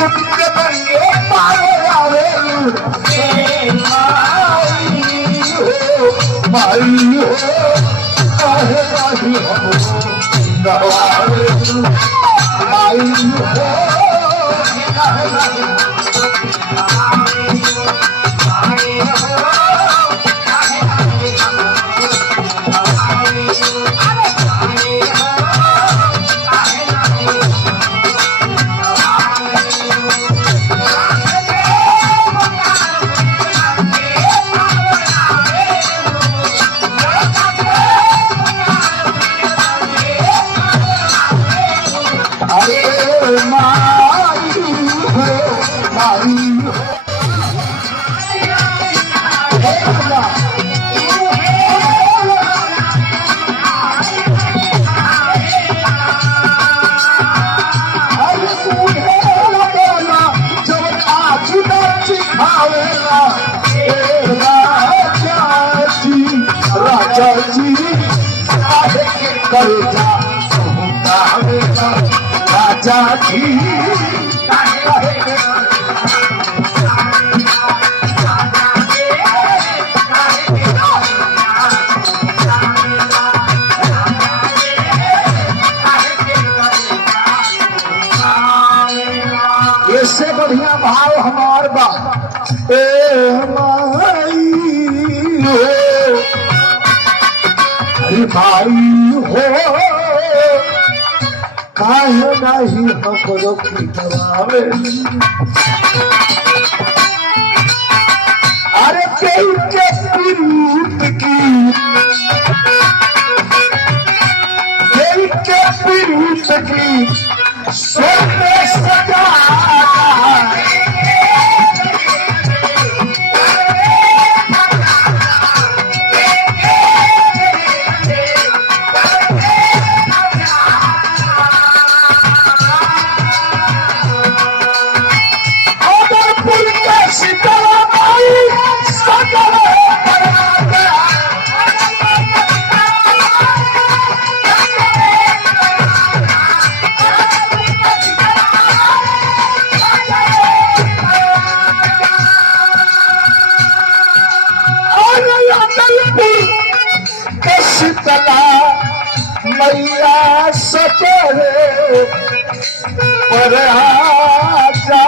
सुख बंगे पाए आवे माई हो काहे नाही हम गवावे माई हो काहे नाही राजा जी इससे बढ़िया भाव हमार बा भाई हो काहे नाही हमरो की करावे अरे कई के पीरूत की कई के पीरूत की सोने सजा मैया सतरे पर आजा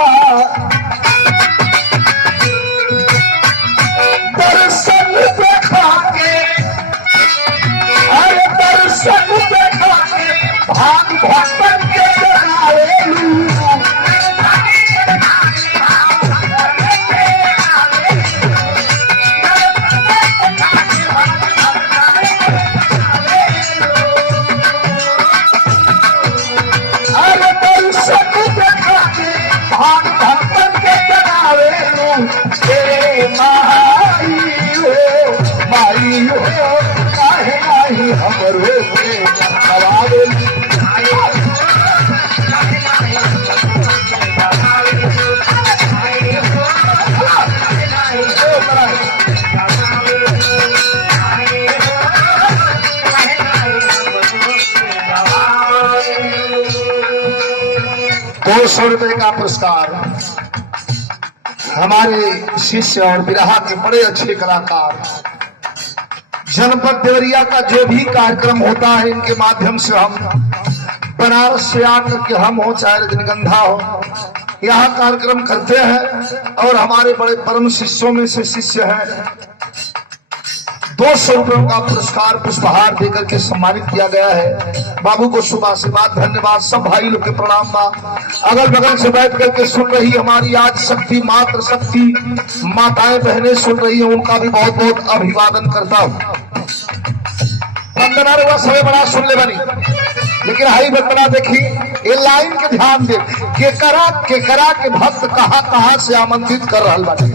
दर्शन देखा के अरे दर्शन देखा के भाग भक्तन के ₹200 का पुरस्कार हमारे शिष्य और बिरहा के बड़े अच्छे कलाकार जनपद देवरिया का जो भी कार्यक्रम होता है इनके माध्यम से हम बनारस से आकर के हम हो चाहे रजनीगंधा हो यहाँ कार्यक्रम करते हैं और हमारे बड़े परम शिष्यों में से शिष्य है ₹200 का पुरस्कार पुष्पहार देकर के सम्मानित किया गया है। बाबू को शुभ आशीर्वाद धन्यवाद। सब भाई लोग के प्रणाम बा। अगल बगल से बैठ करके सुन रही हमारी आज शक्ति मात्र शक्ति माताएं बहनें सुन रही है उनका भी बहुत बहुत अभिवादन करता हूँ। वंदना रुआ समय बड़ा सुन ले बनी लेकिन हाई वंदना देखी ये लाइन के ध्यान दे केकरा के भक्त कहाँ से आमंत्रित कर रहा बाटे।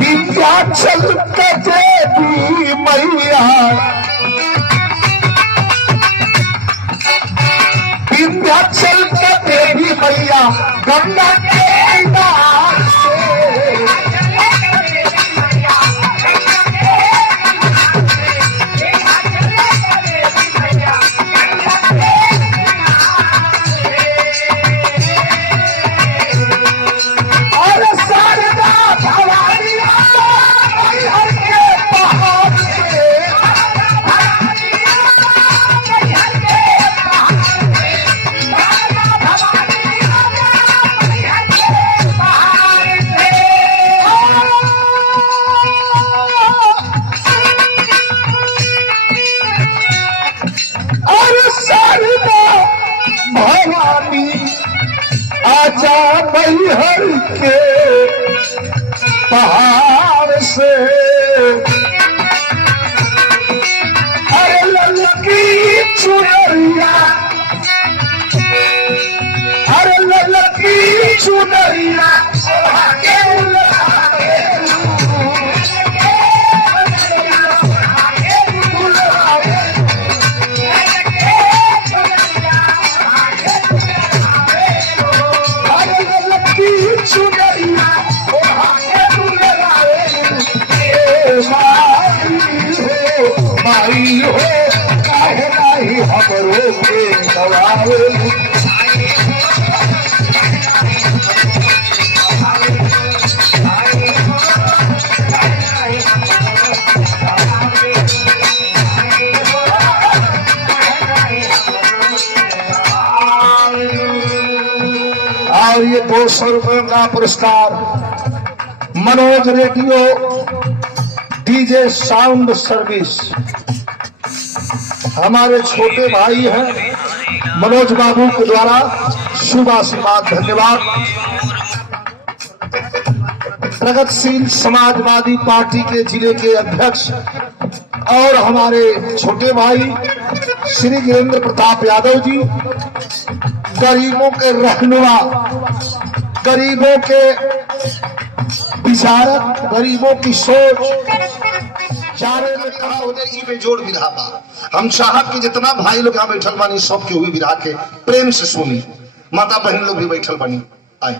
विंध्याचल के देवी मैया विंध्याचल के देवी मैया गंगा के नाम से के पहाड़ से अरे ललकी चुनरिया अरे ललकी चुनरिया माई हो काहे नाही हमरो के दवावे और ये 200 रुपये का पुरस्कार Manoj radio DJ sound service हमारे छोटे भाई हैं मनोज बाबू के द्वारा शुभ आशीर्वाद। धन्यवाद। प्रगतिशील समाजवादी पार्टी के जिले के अध्यक्ष और हमारे छोटे भाई श्री गिरेंद्र प्रताप यादव जी, गरीबों के रहनुमा, गरीबों के विचारक, गरीबों की सोच चारे में खड़ा होने ई में जोड़ विरहा बा। हम चाहब कि जितना भाई लोग यहाँ बैठल बानी सब के हुए विरहा के प्रेम से सुनी। माता बहन लोग भी बैठल बानी, आए।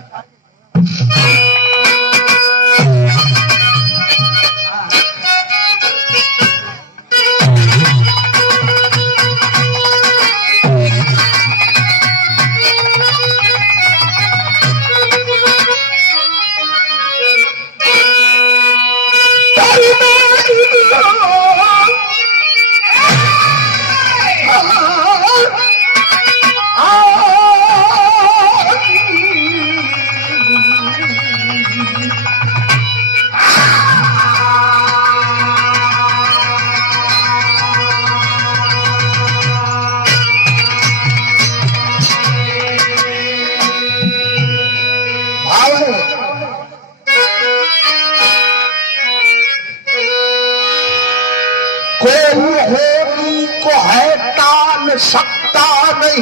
सकता नहीं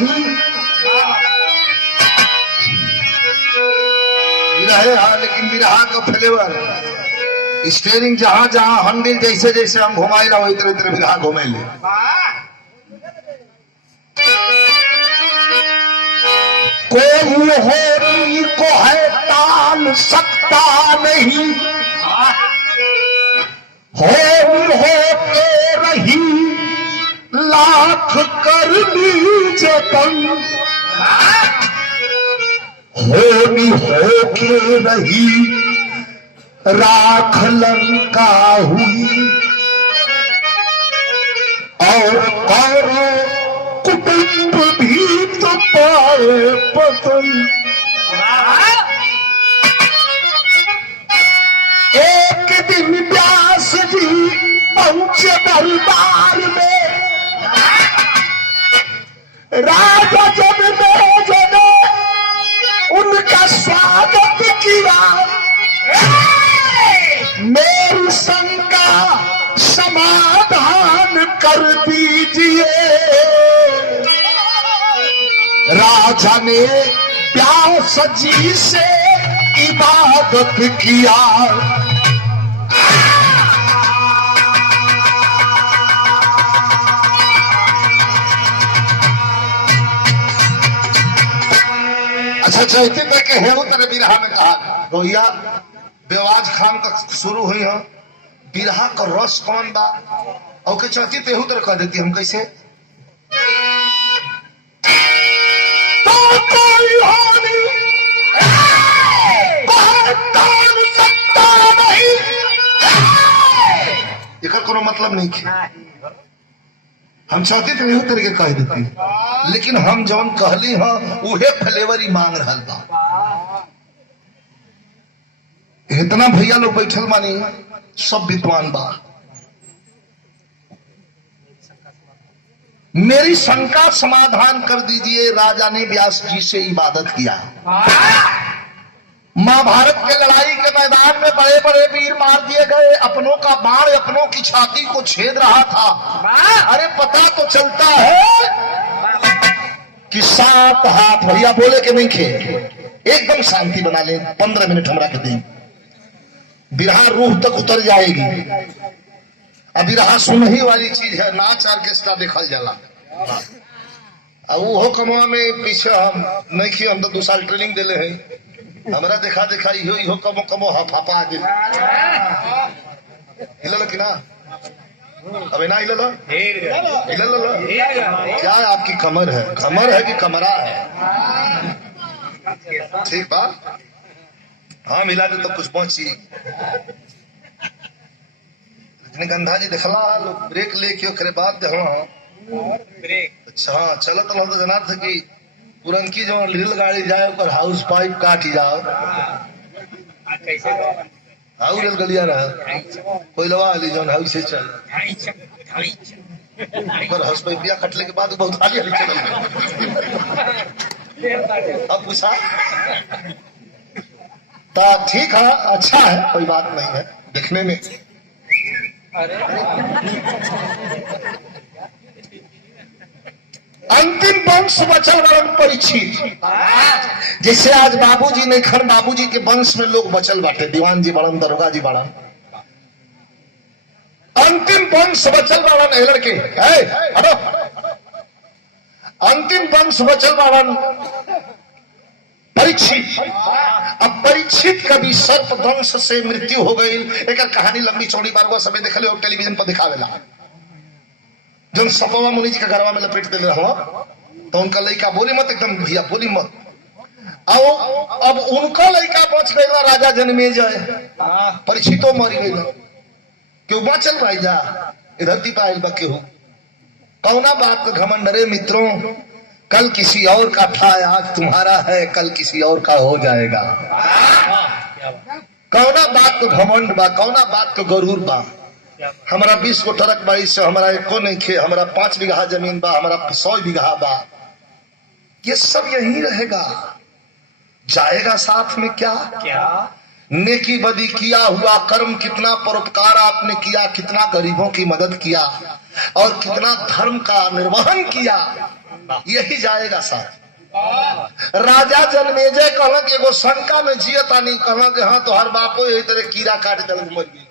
विरहे हाँ, लेकिन विरहा का फ्लेवर स्टेरिंग जहां जहां हंडिल जैसे जैसे हम घुमाए ला वही तरह तरह विरहा घुमे ले। कोई होरी को है टाल सकता नहीं, होके रही लाख कर ली जतन, होनी होके रही राख लंका हुई, और कौरो कुटुंब भी तो पाए पतन। एक दिन व्यास जी पहुंचे दरबार में, राजा जमदग्नि ने उनका स्वागत किया, मेरी शंका समाधान कर दीजिए। राजा ने व्यास जी से इबादत किया, अच्छा चैती में कहे तेरे बिरहा में कहा रोहिया बेवाज खान का शुरू हुई है बिरहा का रस कौन बा और के चौथी तेहू तरह कह देती हम कैसे तो कोई होनी सकता नहीं, एक कोनो मतलब नहीं है। हम चौथी तेहू तरीके कह देती, लेकिन हम जौन कहली हाँ उहे फ्लेवर मांग रहा बा। इतना भैया लोग बैठल मानी सब विद्वान बा। मेरी शंका समाधान कर दीजिए। राजा ने व्यास जी से इबादत किया। महाभारत के लड़ाई के मैदान में बड़े बड़े वीर मार दिए गए, अपनों का बाण अपनों की छाती को छेद रहा था। अरे पता तो चलता है कि 7 हाथ भैया बोले कि नहीं खे, एकदम शांति बना ले, 15 मिनट हमरा के दें, बिरहा रूह तक उतर जाएगी। अभी रहा सुनही वाली चीज है, नाच ऑर्केस्ट्रा देखल जाला। अब वो कमवा में पीछे हम नहीं की, हम तो 2 साल ट्रेनिंग दिले हैं, हमरा देखा देखा इहो कमो कमो हफापा दे हिलल कि ना, अबे ना हिलल क्या आपकी कमर है कि कमरा है? ठीक बा, हाँ मिला दे तो कुछ पहुंची। गंधा जी देखला लोग ब्रेक लेके ओकरे बाद ब्रेक। अच्छा हाँ चलत रहो तो जना था कि पुरनकी जो रेलगाड़ी जाए ऊपर हाउस पाइप काट जाओ, हाउ रेल गलिया रहा कोई लवा ली जो हाउस से चल ऊपर हाउस पाइपिया कटले के बाद बहुत हाली हाली चल। अब पूछा तो ठीक है, अच्छा है, कोई बात नहीं है देखने में। अंतिम वंश बचल बड़न परीक्षित, जैसे आज बाबूजी नहीं खन, बाबूजी के वंश में लोग बचल बाटे, दीवान जी बड़न, दरोगा जी बड़न, अंतिम वंश बचल बड़न एलर के हटो, अंतिम वंश बचल बड़न परीक्षित। अब परीक्षित का भी सर्प दंश से मृत्यु हो गई। एक कहानी लंबी चौड़ी बार समय देख ले टेलीविजन पर दिखावेला, जब सपवा मुनि जी का घरवा में लपेट दे रहा तो उनका लड़का बोली मत, एकदम भैया बोली मत। अब उनका लड़का बच गया राजा जन्मेजय, परीक्षितो मरी गई, क्यों बचल भाई जा धरती पायल बके हो, कौना बात का घमंड रे मित्रों, कल किसी और का था आज तुम्हारा है, कल किसी और का हो जाएगा। कौना बात का घमंड बा, कौना बात का गरूर बा। हमारा 20 को ट्रक बा, इससे हमारा एको नहीं खे, हमारा 5 बीघा जमीन बा, हमारा 100 बीघा बा, ये सब यही रहेगा, जाएगा साथ में क्या क्या। नेकी बदी किया हुआ कर्म, कितना परोपकार आपने किया, कितना गरीबों की मदद किया और कितना धर्म का निर्वहन किया, यही जाएगा साथ। राजा जन्मेजय कहला कि एगो शंका में जियता नहीं, कहला कि हाँ तो हर बापो यही तरह कीड़ा काट चल मर गई,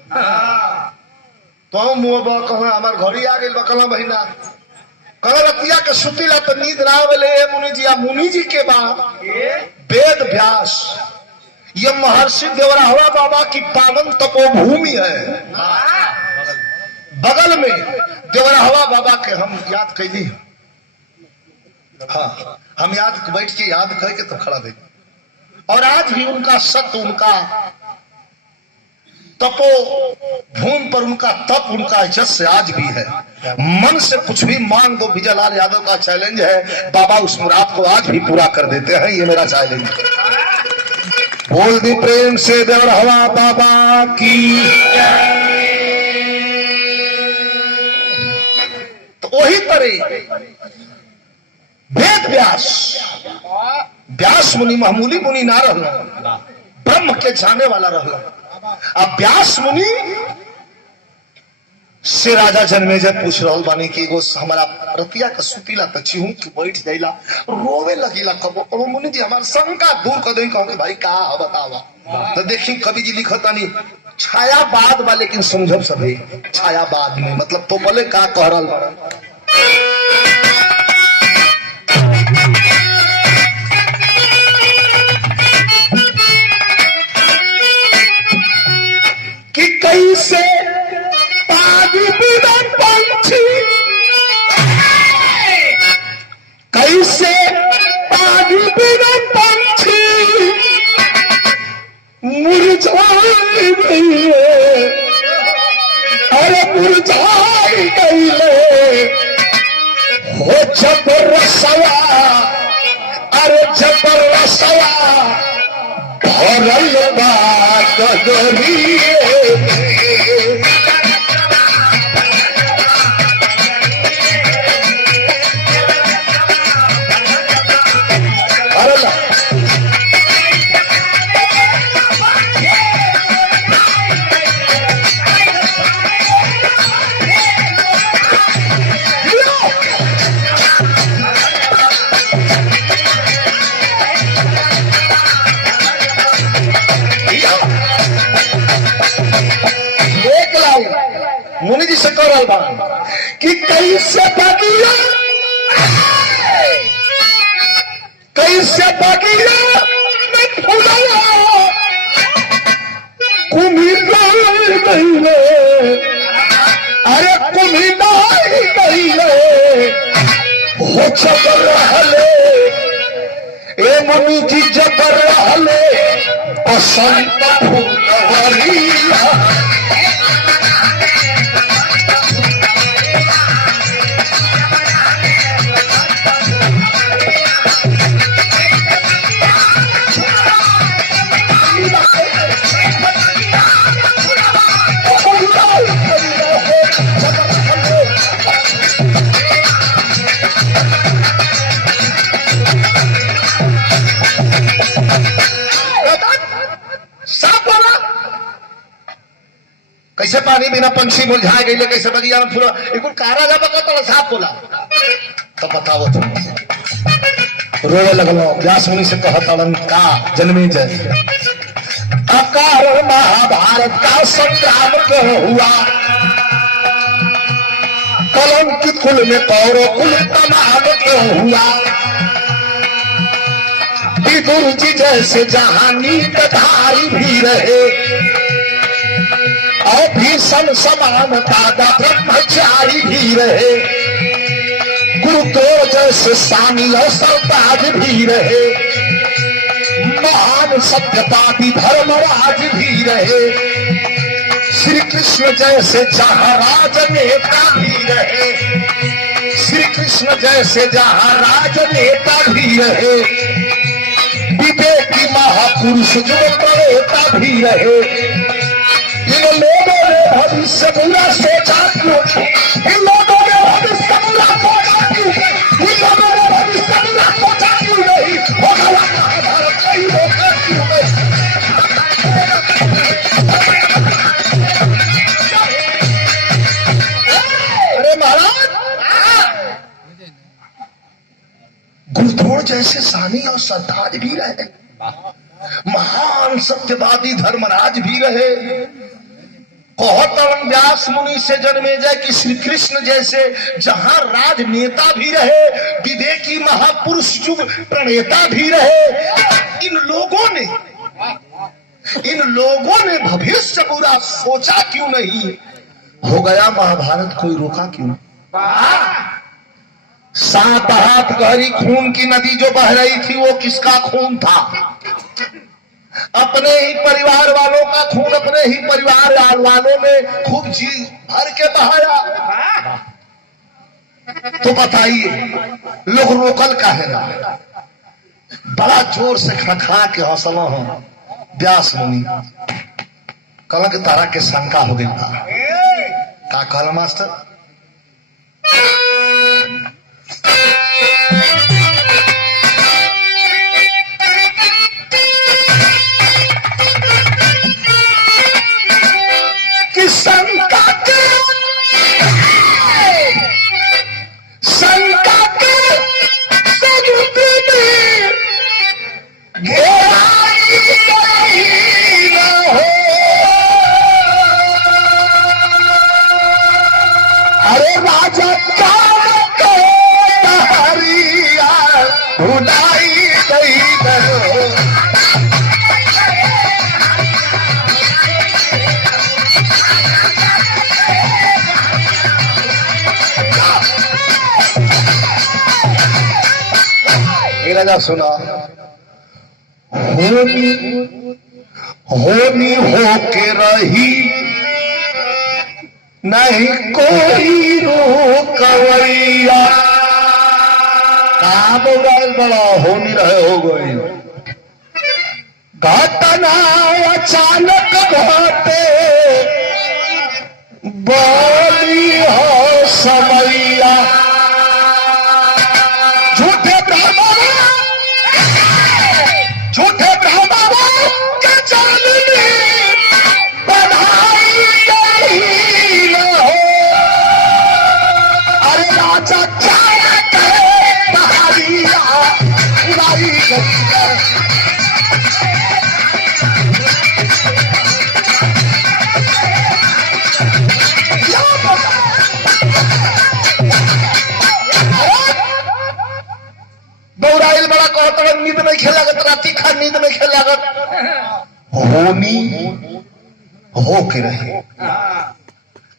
तो मुँह कहा हमार घड़ी आ गई, कहला बहिना कहला रतिया के सुतीला तो नींद ना आवेले मुनि जी। मुनि जी के बाद वेद व्यास, ये महर्षि देवराहवा बाबा की पावन तपोभूमि है, बगल में देवराहवा बाबा के हम याद कैली, हाँ हम याद बैठ के याद करके तो खड़ा दे। और आज भी उनका सत्य, उनका तपो भूमि पर उनका तप, उनका जस आज भी है। मन से कुछ भी मांग दो, विजय लाल यादव का चैलेंज है, बाबा उस मुराद को आज भी पूरा कर देते हैं, ये मेरा चैलेंज है। बोल दी प्रेम से देवराहवा बाबा की। तो वही तरह वेद व्यास, व्यास मुनि मामूली मुनि ना रहना, ब्रह्म के जाने वाला रहना। अब व्यास मुनि से राजा जन्मेजय पूछ रहा बानी कि एगो हमारा रतिया का सुतीला तो चिहू कि बैठ जाइला रोवे लगीला, कबो मुनि जी हमार शंका दूर कर दें, कहो कि भाई का है बतावा। तो देखी कवि जी लिखता नहीं छायावाद बा, लेकिन समझब सभी छायावाद में मतलब तो बोले का कह रहा बा कि कैसे पंछी, कैसे पंछी मुरझाई गई है, अरे मुरझाई गई हो जबर रसवा, अरे जबर रसवा भरल बा गगरिए। रहल बा कि कैसे बगिया में फूलवा कुम्हिलाए गईले, अरे कुम्हिलाए गईले हो जबर रहले ए मुनि जी जबर रहले बसंत फूलवरिया। कैसे पानी बिना पंछी मुरझा गई, कैसे बगिया में फूल एक कारा जा बता साफ बोला तो बताओ तुम रोए लगलो। व्यास मुनि से कहता का जन्मे जय अकारण महाभारत का संग्राम हुआ, कलंकित कुल में कौरव कुल तमाम हुआ। विदुर जी जैसे जहानी कधारी भी रहे और भीषण समानता का ब्रह्मचारी भी रहे। गुरुदेव जैसे सानी और सरताज भी रहे। महान सत्यवादी धर्मराज भी रहे। श्री कृष्ण जैसे जहाँ राजनेता भी रहे। श्री कृष्ण जैसे जहाँ राजनेता भी रहे। विवेकी महापुरुष जो प्रणेता भी रहे। इन लोगों ने भविष्य बुरा सोचा क्यों? इन लोगों ने भविष्य बुरा सोचा क्यों? इन लोगों ने भविष्य बुरा सोचा क्यों नहीं? भगवान महाभारत नहीं होगा क्यों नहीं? अरे महाराज, गुरुद्रोण जैसे सानी और सरताज भी रहे। महान सत्यवादी धर्मराज भी रहे। कहतन व्यास मुनि से जन्मे जय कि श्री कृष्ण जैसे जहां राजनेता भी रहे, विवेकी महापुरुष युग प्रणेता भी रहे। इन लोगों ने भविष्य बुरा सोचा क्यों नहीं? हो गया महाभारत, कोई रोका क्यों? 7 हाथ गहरी खून की नदी जो बह रही थी वो किसका खून था? अपने ही परिवार वालों का खून अपने ही परिवार वालों ने खूब जी भर के बहाया। तो बताइए लोग रोकल काहे ना? बड़ा जोर से खड़खड़ा के हौसला हो। व्यास मुनि कल के तारा के शंका हो गई था। का कहल मास्टर? शंका के सजुदी में घेराई गई न हो। अरे राजा का हरिया भुलाई गई न हो। राजा सुना होनी हो के रही नहीं कोई रोकवैया। कहा मोबाइल बड़ा होनी रहे हो गई। घटना अचानक घटे बोली हो समैया। झूठे ब्राह्मणों के जाल में बधाई गई न हो। अरे राजा क्या कहे कहानियां उड़ाई गई है। बौराइल बड़ा कहता नींद नहीं खेलागत, राती खा नींद नहीं खेलागत, होनी हो के रहे।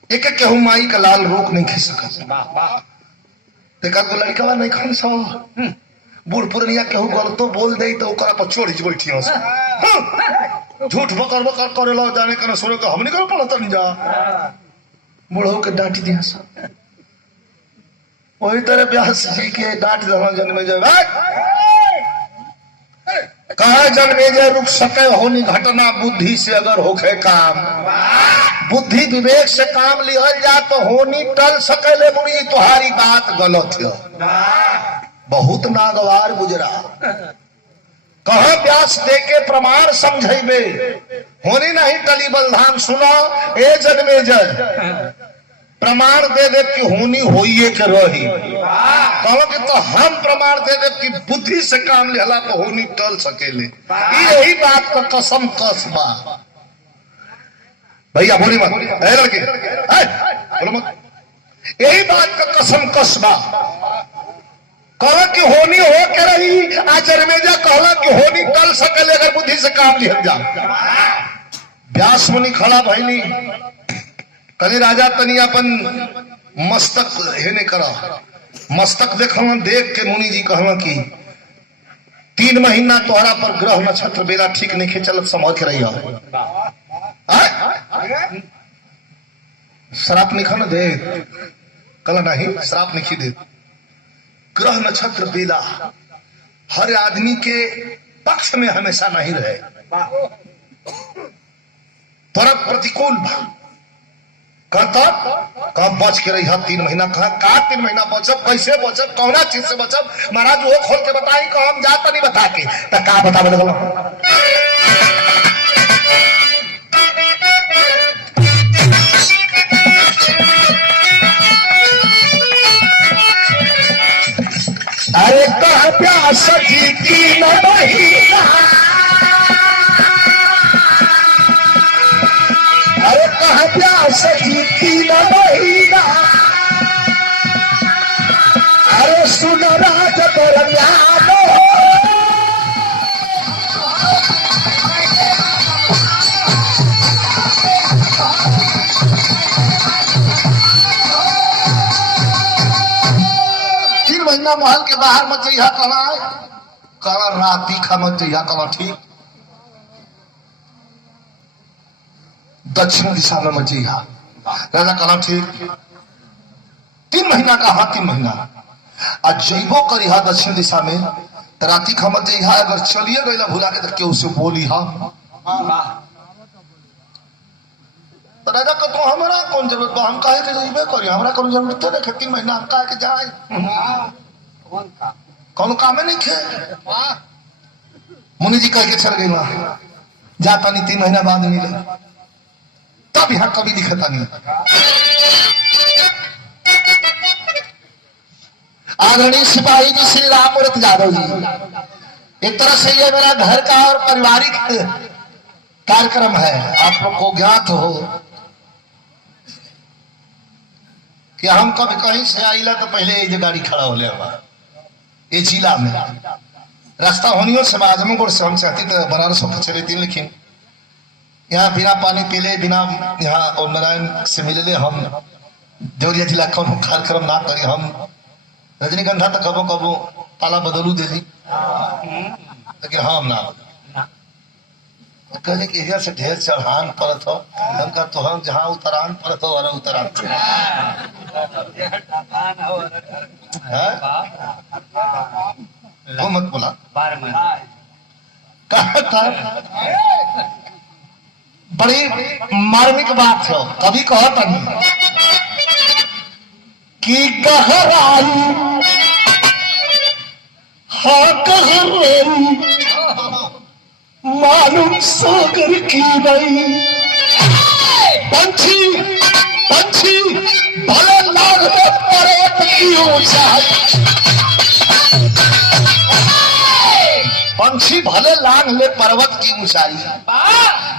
एक केहू माई का लाल रोक नहीं खी सकत। देखा तो लड़का नहीं खान सो बूढ़ पुरनिया केहू गलतो बोल दे तो ओकरा पर चोरी बैठी हो झूठ बकर बकर करे लो जाने के सुनो के हमने कर पड़ता नहीं जा बूढ़ो के डांट दिया सब वही तरह व्यास जी के डांट दो जन्मे जाए कहा जन्मे जाए रुक सके होनी घटना बुद्धि से अगर होखे काम बुद्धि विवेक से काम लिहल जा तो होनी टल सके ले मुड़ी तुम्हारी बात गलत है बहुत नागवार गुजरा कहा व्यास दे के प्रमाण समझेबे होनी नहीं टली बलधाम सुनो ए जन्मे जय प्रमाण दे दे कि होनी होइए के रही कहो कि तो हम प्रमाण दे दे कि बुद्धि से काम लेला तो होनी टल सकेले यही बात का कसम कसबा भैया बोली मत ए लड़के बोलो मत यही बात का कसम कसबा कहो कि होनी हो के रही आचर में जा कहला कि होनी टल सकेले अगर बुद्धि से काम लिहल जा व्यास मुनि खड़ा भइनी कली राजा तनी अपन मस्तक हेने करा मस्तक देखल देख के मुनि जी कहला कि 3 महीना तोहरा पर ग्रह नक्षत्र बेला ठीक नहीं चलत समझ के रही श्राप नहीं खाना दे कल नहीं श्राप नहीं दे ग्रह नक्षत्र बेला हर आदमी के पक्ष में हमेशा नहीं रहे पर प्रतिकूल कब बच के रही 3 महीना कहा का 3 महीना बचब कैसे बचब कौना चीज से बचब महाराज वो खोल के बताई को हम जाता नहीं बता के तो का बतावे लगल अरे कहा प्यास जी की न महीना अरे कहा प्यास जीती न महीना अरे सुन राज दरम्यान तीन महीना महल के बाहर मत जइहा कला राती खा मत जइहा कला ठीक दक्षिण दिशा में मचेगा राजा कला ठीक 3 महीना का हाँ 3 महीना आज जैबो करी हा दक्षिण दिशा में राती खमत जइहा अगर चलिए गईला भुला के तो उसे बोली हा तो राजा का तो हमारा कौन जरूरत बा हम काहे के जइबे करी हमरा कौन जरूरत है 3 महीना हम काहे के जाए कौन काम नहीं खे मुनि जी कह के चल गई वहां जाता नहीं 3 महीना बाद मिले तब यहां कभी दिखता नहीं आदरणीय सिपाही जी श्री राममूर्ति यादव जी एक तरह से ये मेरा घर का और पारिवारिक कार्यक्रम है आप लोग को ज्ञात हो कि हम कभी कहीं से आइला तो पहले ये गाड़ी खड़ा हो ले ये जिला में रास्ता होनियो से आजमगढ़ से हम चाहती तो बनारस होकर चले थी लेकिन यहाँ बिना पानी पीले बिना यहाँ और नारायण से मिले हम देवरिया जिला का कार्यक्रम ना करी हम रजनीगंधा तो कबो कबो ताला बदलू दे दी लेकिन हम ना कहले कि से ढेर चढ़ान परत हो हम का तो हम जहाँ उतरान परत हो और उतरान वो मत बोला कहा था बड़ी मार्मिक बात है कभी कहो तनी कि गहराई हाँ गहराई मालूम सागर की नहीं पंछी पंछी भले लाग में पर्वत की ऊंचाई पंछी भले लांग ले पर्वत की ऊंचाई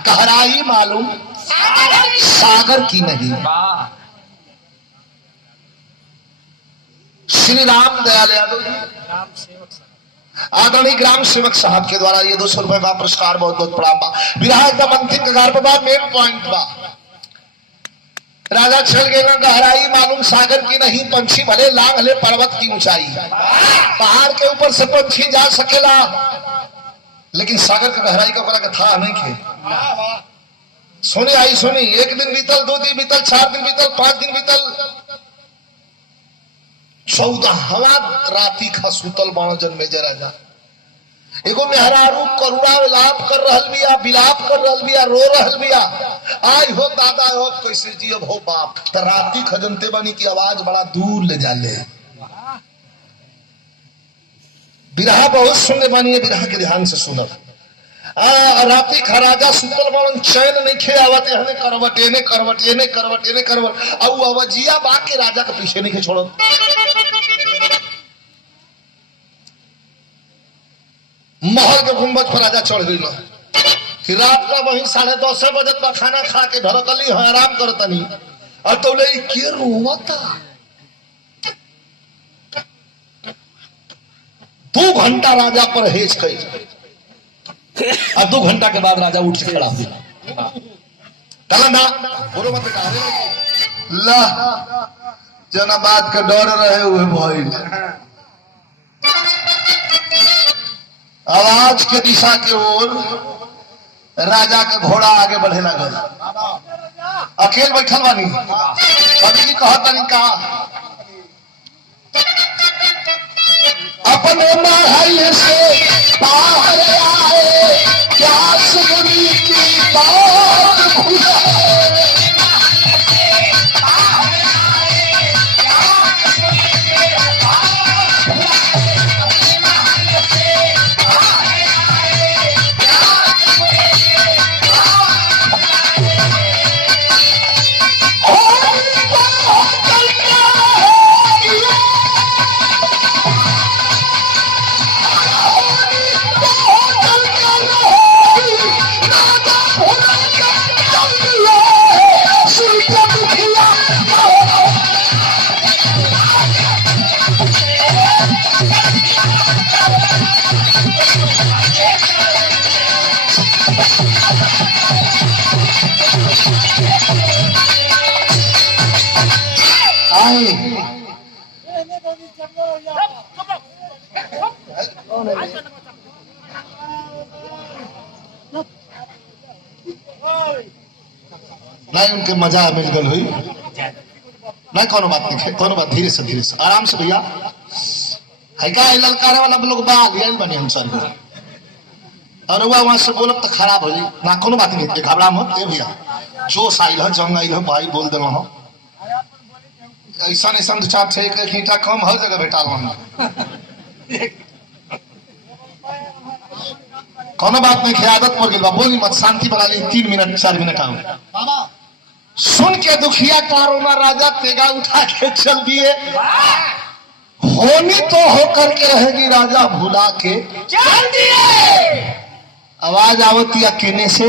गहराई मालूम सागर की नहीं श्री राम दयाल यादव जी आदरणीय ग्राम सेवक साहब के द्वारा ये 200 रुपए का पुरस्कार बहुत बहुत प्रणाम बा। विराज एकदम अंतिम कगार पर बा। मेन पॉइंट बा राजा चल गए गहराई मालूम सागर की नहीं, पंछी भले लांग ले पर्वत की ऊंचाई। पहाड़ के ऊपर से पंछी जा सकेला लेकिन सागर की गहराई का बड़ा था नहीं खे। सुनी आई सुनी, एक दिन बीतल, 2 दिन बीतल, 4 दिन बीतल, 5 दिन बीतल, 14वां राती खा सुतल बाण जन्मे जे राजा। एगो मेहरारू करुणा विलाप कर रहल बिया, विलाप कर रहल बिया, रो रहल बिया। आई हो दादा हो कैसे जियब हो बाप। त राती खजनते बनी की आवाज बड़ा दूर ले जाले। बिरहा बहुत सुनने बानी है, बिरहा के ध्यान से सुनब। राती खराजा सुतल बन, चैन नहीं खे आवत, एने करवट एने करवट एने करवट एने करवट। औ अवजिया बा के राजा के पीछे नहीं खे छोड़त। महल के गुंबद पर राजा चढ़ गई कि रात का वही 10:30 बजे का खाना खा के ढरकली है, आराम करतनी और तो ले के रोवता। 2 घंटा राजा परहेज कई और 2 घंटा के बाद राजा उठ के खड़ा हुआ। चला ना बोलो मत ला जना बात का डर रहे हुए भाई। आवाज के दिशा की ओर राजा का घोड़ा आगे बढ़े लगल। अकेले बैठल बानी, कभी कहता नहीं का अपने महल से बाहर आए, क्या सुनी की बात भुलाए। नहीं उनके मजा मिल गल हुई नहीं, कोनो बात नहीं, कोनो बात, धीरे से आराम से भैया। है क्या ललकारे वाला लोग बाग यही बने हम सर और वहां से बोलब तो खराब हो जाए ना, कोनो बात नहीं, घबरा मत ए भैया। जोश आइल है, जंग आइल है भाई, बोल दिल हो ऐसा ऐसा 2-4 ठे ईंटा कम हर जगह भेटाल वहां। कोनो बात नहीं, आदत पड़ गई बा, बोली मत, शांति बना ली। 3 मिनट 4 मिनट आओ। सुन के दुखिया कारोना राजा तेगा उठा के चल दिए। होनी तो होकर के रहेगी राजा भुला के चल दिए। आवाज आवती है केने से,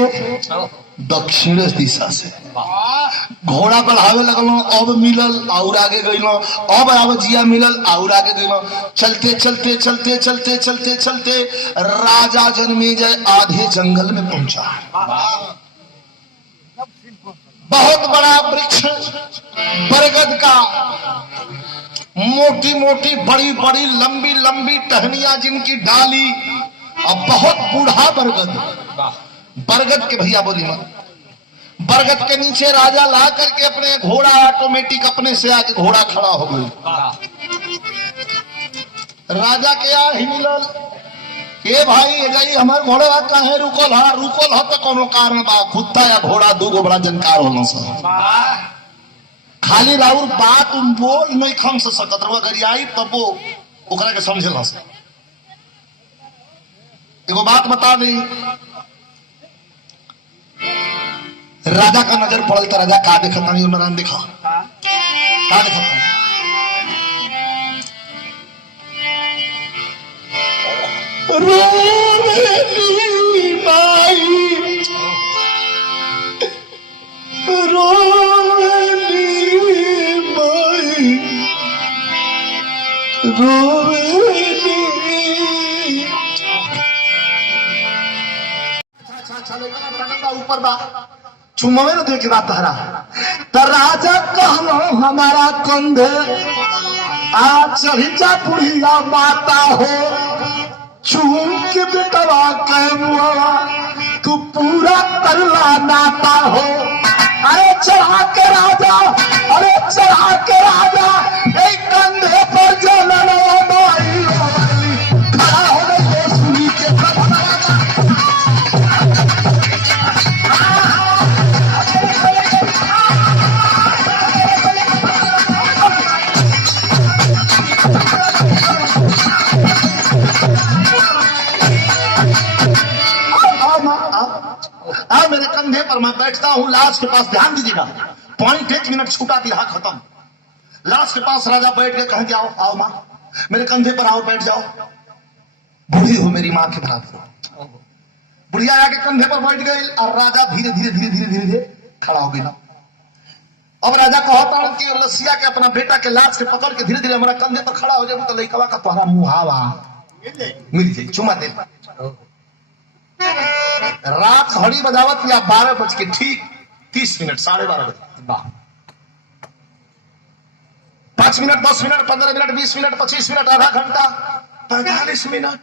दक्षिण दिशा से। घोड़ा बढ़ावे लगलो, अब मिलल और आगे गइलो, अब आवजिया मिलल और आगे गइलो। चलते चलते चलते चलते चलते चलते राजा जन्मेजय आधे जंगल में पहुंचा। बहुत बड़ा वृक्ष बरगद का, मोटी मोटी बड़ी बड़ी लंबी लंबी टहनियां जिनकी डाली, और बहुत बूढ़ा बरगद के भैया बोली मत। बरगद के नीचे राजा ला करके अपने घोड़ा ऑटोमेटिक अपने से आके घोड़ा खड़ा हो गई। राजा के आ ही मिलल के भाई गई हमार घोड़ा काहे रुकल हा तो कोनो कारण बा। कुत्ता या घोड़ा 2 बड़ा जनकार होना सा, खाली राउर बात बोल नहीं खम से सकत रहो, अगर आई तब वो ओकरा के समझेला सा। एगो बात बता दी, राजा का नजर पड़ल तो राजा का देखता नहीं, नारायण देखा का देखता रोवेली माई, रोवेली माई, ऊपर बा चुमवे न देखे बात तहरा त राजा कहलो हमारा कंधे आ चढ़ी जा बुढ़िया माता हो चूम के बेटवा के मुआ तू पूरा करला नाता हो। अरे चढ़ा के राजा, अरे चढ़ा के राजा एक कंधे पर जलन माई खड़ा हो गई सुनी के अब मेरे कंधे पर मैं बैठता हूँ, लाश के पास ध्यान दीजिएगा, पॉइंट 1 मिनट छूटा दिया खत्म। लाश के पास राजा बैठ के कहेंगे आओ आओ माँ मेरे कंधे पर आओ बैठ जाओ, बूढ़ी हो मेरी माँ के बराबर। बुढ़िया आके कंधे पर बैठ गई और राजा धीरे धीरे धीरे धीरे धीरे धीरे खड़ा हो गया। अब राजा कहता हूँ कि लसिया के अपना बेटा के लाश के पकड़ के धीरे धीरे हमारा कंधे पर खड़ा हो जाए तो लड़कवा का तुम्हारा मुहावा मिल जाए चुमा दे। रात घड़ी बजावत या 12 बज के ठीक 30 मिनट 12:30 बजे 5 minute 10 minute 15 minute 20 minute 25 minute आधा घंटा 45 मिनट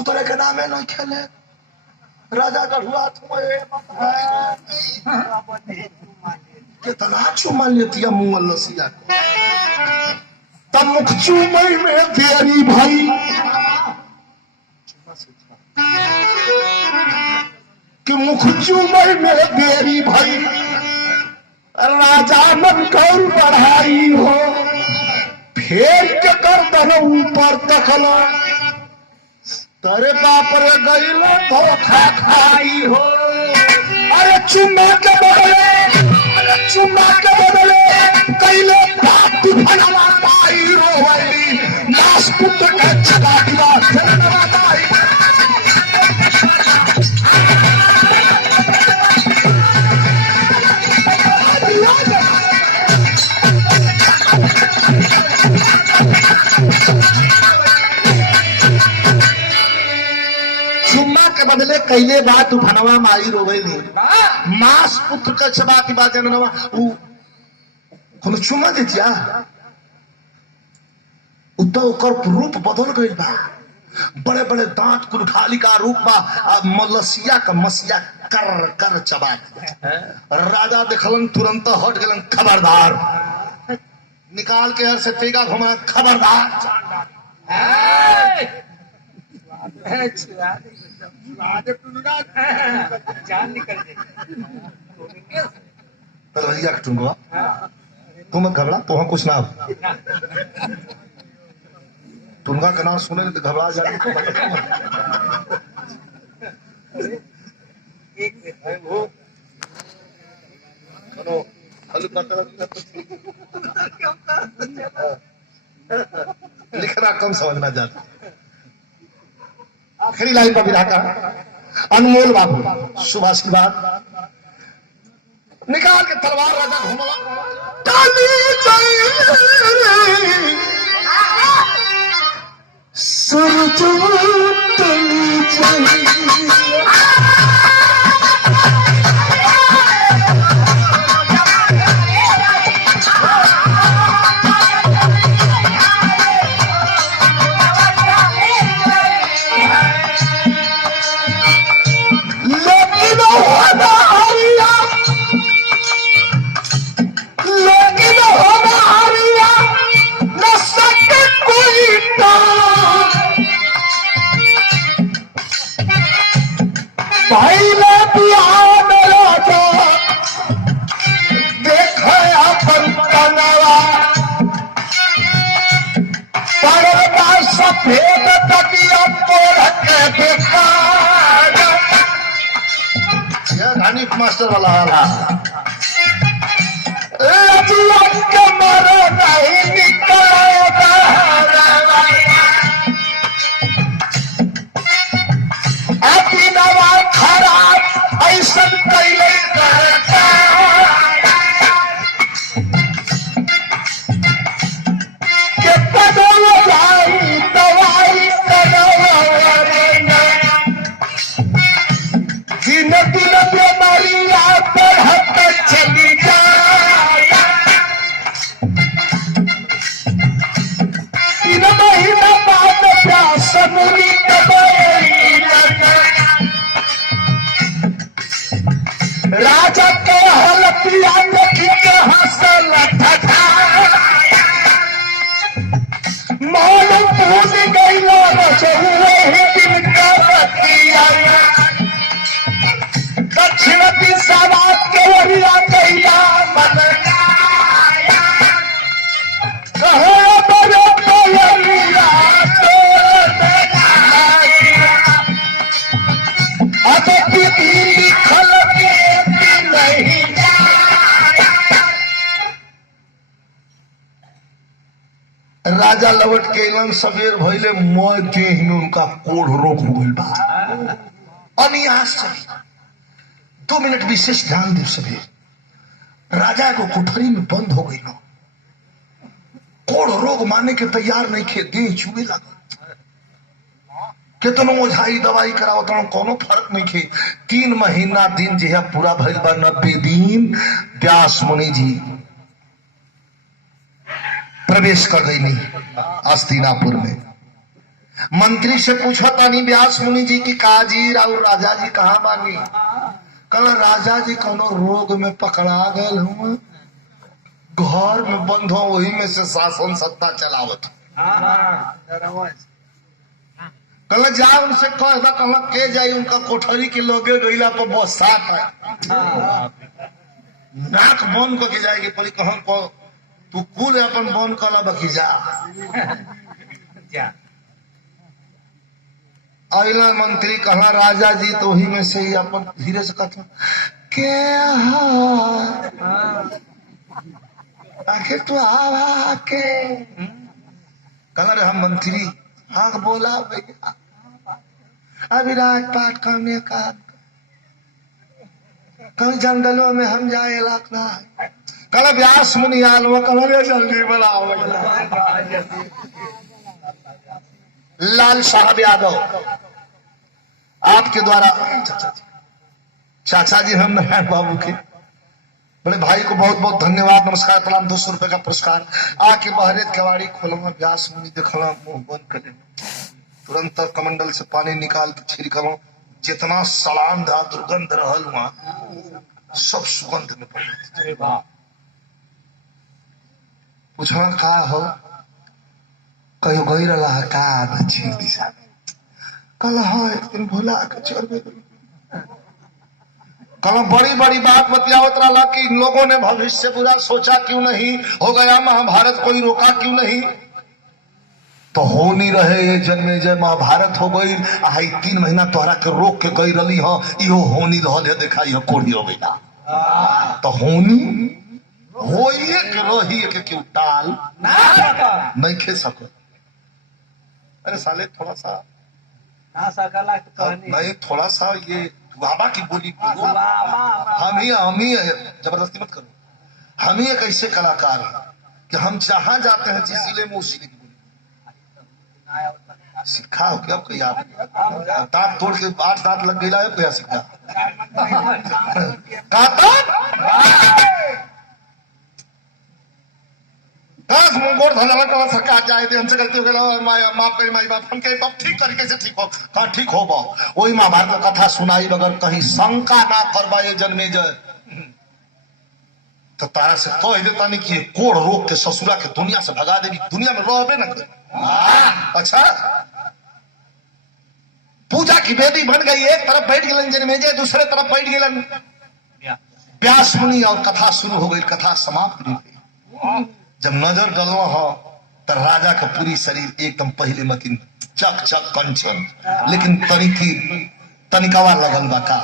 उतरे के नाम है नहीं खेले राजा गढ़ुआ कितना चुमा लेती है मुंह लसिया तब मुख चूमई में देरी भाई कि मुख चूमई में देरी भाई राजा मन कौर बढ़ाई हो फेर के गर्दन ऊपर तकला तेरे बाप रे गईल धोखा खाई हो। अरे चुम्मा के बदले, अरे चुम्मा के बदले कैले बात फनवा पाई रोवली नास पुत्र के चका दिवा फनवा पाई। चुम्मा के बदले कैले बात उफनवा माई रोवेली मास पुत्र के छबा की बात जनवा उ कोनो चुम्मा देतिया उतो ओकर रूप बदल गइल बा बड़े बड़े दांत कुलखाली का रूप बा मलसिया का मसिया कर कर चबा राजा देखलन तुरंत हट गेलन खबरदार निकाल के हर से तेगा घुमा खबरदार जान निकल रहिया टुंगवा तुम घबरा तो कुछ ना टुंगा का नाम सुने तो घबरा जाए लिखना कम समझना जाता आखिरी लाइन पर विधाता अनमोल बाबू सुभाष की बात निकाल के तलवार राजा घुमा काली मास्टर वाला हाल मरो नहीं निकलो अभिनवा खराब ऐसा कैले के पदवा राजा लौट के इलन सबेर भइले मौत के ही में उनका कोढ़ रोग हो गइल बा। अनियास चली 2 मिनट विशेष ध्यान दे सभी। राजा को कोठरी में बंद हो गई ना, कोढ़ रोग माने के तैयार नहीं खे, देह चुए लगा। कितनो ओझाई दवाई कराओ तो कोनो फर्क नहीं खे। 3 महीना दिन जो है पूरा भइल बा, 90 दिन व्यास मुनि जी प्रवेश कर गई नहीं हस्तिनापुर में। मंत्री से पूछा तानी व्यास मुनि जी की काजी और राजा जी कहाँ बानी। कल राजा जी कोनो रोग में पकड़ा गए हूँ, घर में बंद हो, वही में से शासन सत्ता चलावत। कल जा उनसे कहला, कहला के जाई उनका कोठरी के लोगे गईला पर बसात है, नाक बंद करके जाएगी। पहले कहाँ को तू कुल अपन बंद कला बकी जा। अला मंत्री कहा राजा जी तो ही में से ही अपन धीरे से कहता के आखिर तू आवा के कहला रे हम मंत्री। हाँ बोला भैया अभी राजपाट करने का कहीं जंगलों में हम जाए इलाका। कहला व्यास मुनि आलो, कहला जल्दी बनाओ। लाल साहब यादव आपके द्वारा चाचा जी हम नारायण बाबू के बड़े भाई को बहुत बहुत धन्यवाद, नमस्कार प्रणाम। 200 रुपए का पुरस्कार। आके बहरे कवाड़ी खोलूंगा, व्यास मुनि देखला मुंह बंद करे, तुरंत कमंडल से पानी निकाल के छिड़कलो। जितना सड़ान दा दुर्गंध रहल वहां सब सुगंध में पड़। पूछा का हो, कहीं गई रहा का छीन दिशा कल हाँ एक दिन भोला के चढ़ गए। कल बड़ी बड़ी बात बतियावत रहा कि इन लोगों ने भविष्य बुरा सोचा क्यों नहीं, हो गया महाभारत कोई रोका क्यों नहीं। तो हो नहीं रहे ये जन्मे जय महाभारत हो गई। 3 महीना तोहरा के रोक के गई रही हो, इहो होनी रहल है, देखा यह कोढ़ी हो गई ना। तो होनी होइए के रही के क्यों टाल नहीं खे सको। अरे साले थोड़ा सा नहीं, थोड़ा सा ये बाबा की बोली हम ही जबरदस्ती मत करो। हम ही एक ऐसे कलाकार हैं कि हम जहां जाते हैं जिस जिले में उस जिले की बोली सिखा हो क्या कोई आप दांत तोड़ के 8 दांत लग गया है क्या सिखा गोर धन सरकार जाए थे हमसे गलती हो गया, माफ करी माई बाप। हम कहे बाप ठीक तरीके से ठीक हो, कहा ठीक हो बा। वही महाभारत कथा सुनाई बगैर कहीं शंका ना करवा ये जन्मे जय। तो तारा से कह देता नहीं कि कोढ़ रोग के ससुरा के दुनिया से भगा देगी, दुनिया में रहे ना कर। अच्छा पूजा की वेदी बन गई, एक तरफ बैठ गए जन्मे जय, दूसरे तरफ बैठ गए व्यास मुनि और कथा शुरू हो गई। कथा समाप्त नहीं हुई। जब नजर डलवा हो तो राजा का पूरी शरीर एकदम पहले मतीन चक चक कंचन, लेकिन तनिकावा लगल बा का।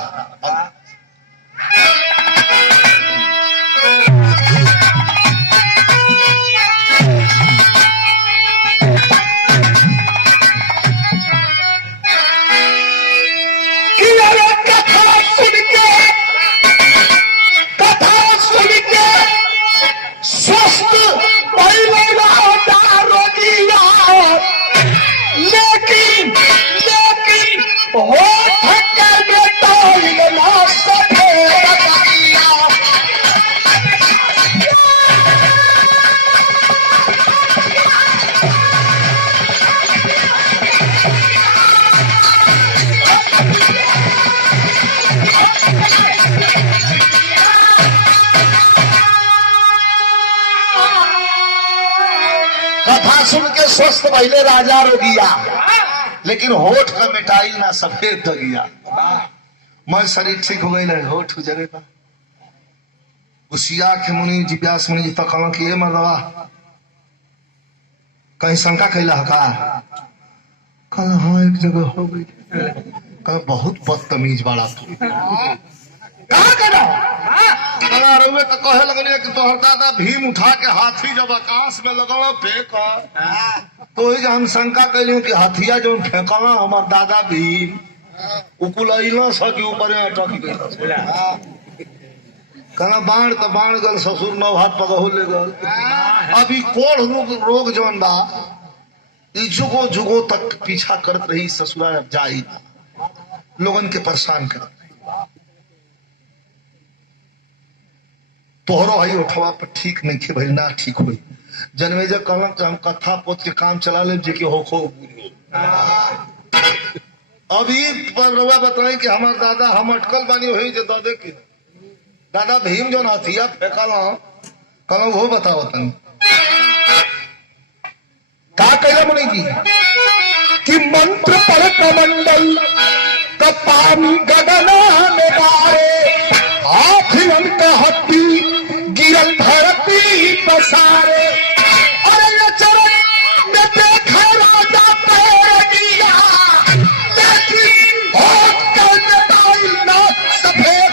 कथा सुन के स्वस्थ पहले राजा रोगिया, लेकिन होठ का मिटाई ना सफेद हो गया। मैं शरीर ठीक हो गई, होठ उजरेगा। उसिया के मुनि जी व्यास मुनि जी तक कि मरवा कहीं शंका कैला का। कल हाँ एक जगह हो गई। कल बहुत बदतमीज बाड़ा तू, कहा कहना कला रहुए तो कहे लगने कि तोहर दादा भीम उठा के हाथी जब आकाश में लगल फेंक तो ही हम शंका कैलियो कि हाथिया जो फेंकला हमार दादा भीम उकुल सकी ऊपर अटक गई कहना बाण तो बाण गल ससुर नौ हाथ पगहू ले गल अभी कोढ़ रोग जौन बा जुगो जुगो तक पीछा करत रही ससुरा अब जाई लोगन के परेशान करत रही तोहरो हई उठवा पर ठीक नहीं थे भाई ना ठीक हुई जनमेजर कहलन कि हम कथा पोत के काम चला ले जे के होखो अभी रउआ बताई कि हमार दादा हम अटकल बानी हुई जो दादे के दादा भीम जो हाथिया फेंकल कहलो वो बताओ तन का कहला मुनि जी कि मंत्र पर कमंडल कपानी गगना में गाए हाथियन का हड्डी गिरल धरती पसारे अरे ये चरण में देखा राजा पैर दिया देखी होठ कर बताई ना सफेद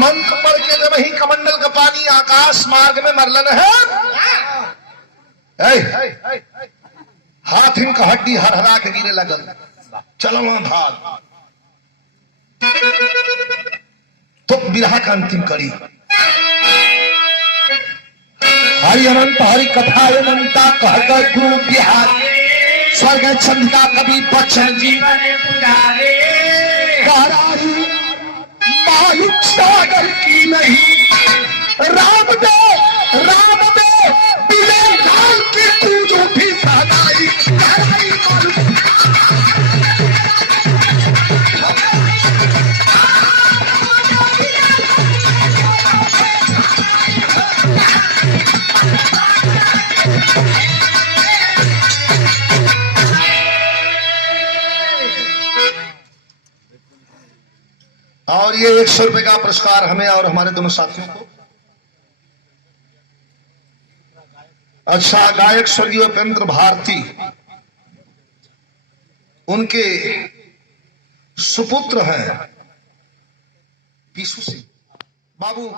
मंत्र पढ़ के जब ही कमंडल का पानी आकाश मार्ग में मरलन है हाथ इनका हड्डी हरहरा के गिरे लगल चलो वहां भाग तो विरह का अंतिम कड़ी हरि अनंत हरि कथा अनंता कहकर गुरु बिहार स्वर्ग चंदिका कवि बच्चन जीवन मालिक सागर की नहीं राम दे बिले लाल की तू जो भी सदाई और ये 100 रुपए का पुरस्कार हमें और हमारे दोनों साथियों को। अच्छा गायक स्वर्गीय उपेंद्र भारती उनके सुपुत्र हैं पीसू सिंह बाबू